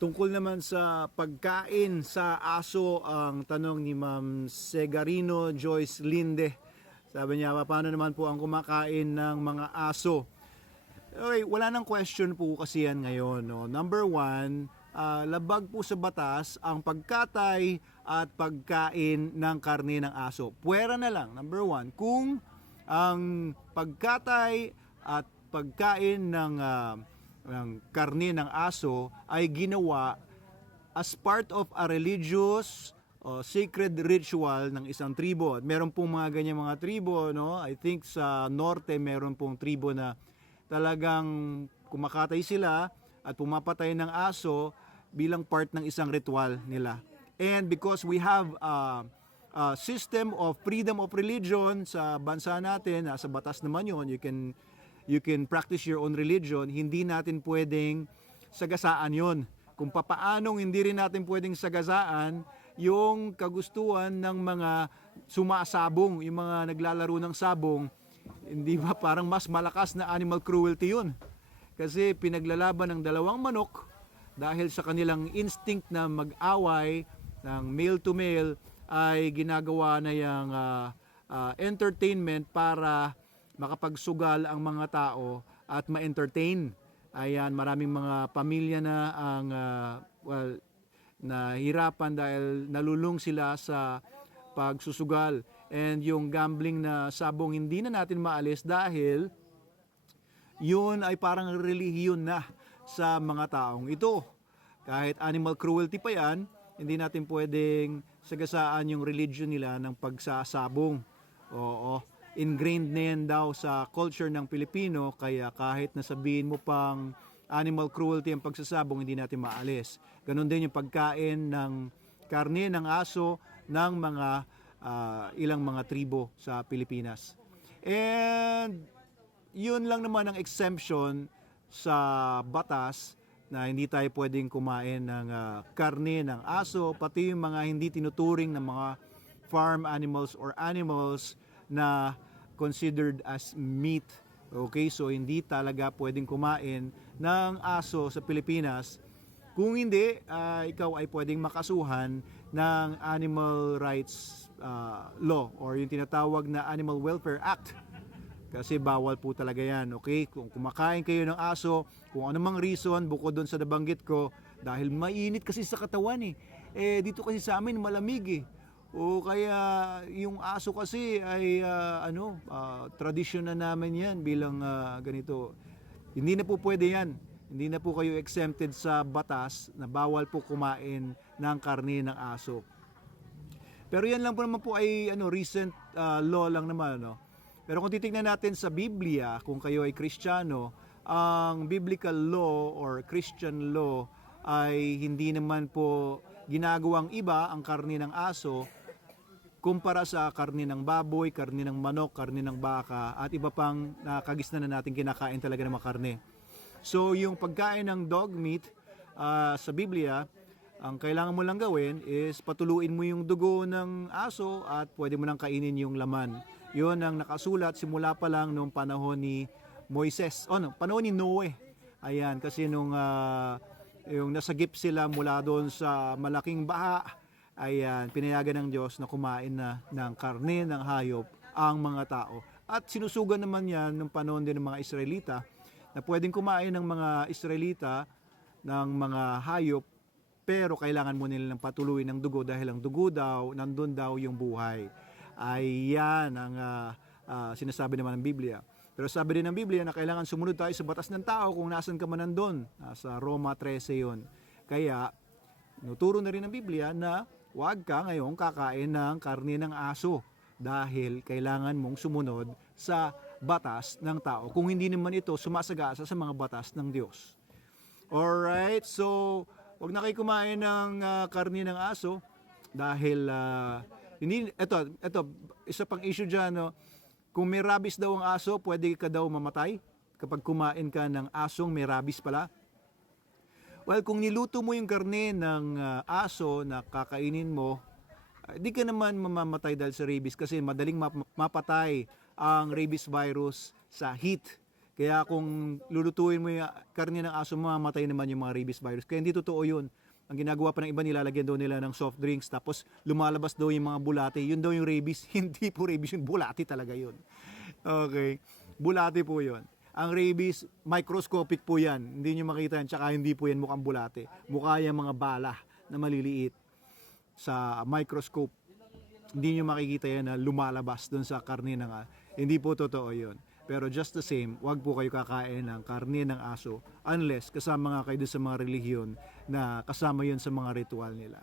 Tungkol naman sa pagkain sa aso, ang tanong ni Ma'am Segarino Joyce Linde. Sabi niya, paano naman po ang kumakain ng mga aso? Okay, wala nang question po kasi yan ngayon. No? Number one, labag po sa batas ang pagkatay at pagkain ng karne ng aso. Puwera na lang, number one, kung ang pagkatay at pagkain ng karne ng aso ay ginawa as part of a religious o sacred ritual ng isang tribo. At meron pong mga ganyan mga tribo, no? I think sa norte meron pong tribo na talagang kumakatay sila at pumapatay ng aso bilang part ng isang ritual nila. And because we have a system of freedom of religion sa bansa natin, sa batas naman yun, you can practice your own religion, hindi natin pwedeng sagasaan yon. Kung papaanong hindi rin natin pwedeng sagasaan yung kagustuhan ng mga sumasabong, yung mga naglalaro ng sabong, hindi ba parang mas malakas na animal cruelty yun? Kasi pinaglalaban ng dalawang manok dahil sa kanilang instinct na mag-away ng male to male ay ginagawa na yung entertainment para makapagsugal ang mga tao at ma-entertain. Ayan, maraming mga pamilya na ang nahirapan dahil nalulung sila sa pagsusugal. And yung gambling na sabong hindi na natin maalis dahil yun ay parang relihiyon na sa mga taong ito. Kahit animal cruelty pa yan, hindi natin pwedeng sagasaan yung religion nila ng pagsasabong. Oo, ingrained na yan daw sa culture ng Pilipino, kaya kahit nasabihin mo pang animal cruelty ang pagsasabong, hindi natin maalis. Ganon din yung pagkain ng karne ng aso ng mga ilang mga tribo sa Pilipinas. And yun lang naman ang exemption sa batas na hindi tayo pwedeng kumain ng karne ng aso, pati yung mga hindi tinuturing ng mga farm animals or animals na considered as meat. Okay, so hindi talaga pwedeng kumain ng aso sa Pilipinas. Kung hindi, ikaw ay pwedeng makasuhan ng Animal Rights Law or yung tinatawag na Animal Welfare Act. Kasi bawal po talaga yan, okay? Kung kumakain kayo ng aso, kung anumang reason, bukod doon sa nabanggit ko, dahil mainit kasi sa katawan dito kasi sa amin malamig O kaya yung aso kasi ay tradisyon na namin yan bilang ganito. Hindi na po pwede yan. Hindi na po kayo exempted sa batas na bawal po kumain ng karne ng aso. Pero yan lang po naman po ay recent law lang naman, no? Pero kung titingnan natin sa Biblia, kung kayo ay Kristiyano, ang biblical law or Christian law ay hindi naman po ginagawang iba ang karne ng aso kumpara sa karne ng baboy, karne ng manok, karne ng baka at iba pang nakagisnan na natin kinakain talaga ng mga karne. So yung pagkain ng dog meat sa Biblia, ang kailangan mo lang gawin is patuluin mo yung dugo ng aso at pwede mo nang kainin yung laman. Yun ang nakasulat simula pa lang nung panahon ni Moises. Panahon ni Noe. Ayan, kasi nung yung nasagip sila mula doon sa malaking baha, ayan, pinayagan ng Diyos na kumain na ng karne ng hayop ang mga tao. At sinusugan naman yan nung panahon din ng mga Israelita na pwedeng kumain ng mga Israelita ng mga hayop pero kailangan mo nilang patuloy ng dugo dahil ang dugo daw, nandun daw yung buhay. Ayan ang sinasabi naman ng Biblia. Pero sabi din ng Biblia na kailangan sumunod tayo sa batas ng tao kung nasan ka man nandun. Sa Roma 13 yun. Kaya, nuturo na rin ng Biblia na huwag ka ngayon kakain ng karne ng aso dahil kailangan mong sumunod sa batas ng tao. Kung hindi naman ito sumasagasa sa mga batas ng Diyos. Alright, so huwag na kayo kumain ng karne ng aso dahil hindi, ito, isa pang issue dyan, no? Kung may rabies daw ang aso, pwede ka daw mamatay kapag kumain ka ng asong may rabies pala. Well, kung niluto mo yung karne ng aso na kakainin mo, di ka naman mamamatay dahil sa rabies kasi madaling mapatay ang rabies virus sa heat. Kaya kung lulutuin mo yung karne ng aso, mamamatay naman yung mga rabies virus. Kaya hindi totoo yun. Ang ginagawa pa ng iba, nilalagyan daw nila ng soft drinks, tapos lumalabas daw yung mga bulate. Yun daw yung rabies. Hindi po rabies yun, bulate talaga yun. Okay, bulate po yun. Ang rabies, microscopic po yan. Hindi nyo makita yan, tsaka hindi po yan mukhang bulate. Mukha yung mga bala na maliliit sa microscope. Hindi nyo makikita yan na lumalabas doon sa karne ng hindi po totoo yun. Pero just the same, wag po kayo kakain ng karne ng aso unless kasama nga kayo doon sa mga relihiyon na kasama yun sa mga ritual nila.